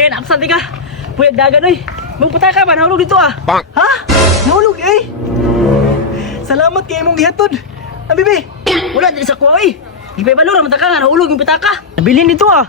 Sige, napsan ka. Puyag dagan oy. Magpunta ka ba? Nahulog dito ah. Ha? Nahulog eh. Salamat kay imong gihatod. Ang bibi. Wala din sa kuha eh. Ipay balura, mata ka nga. Nahulog yung pitaka. Nabilin dito ah.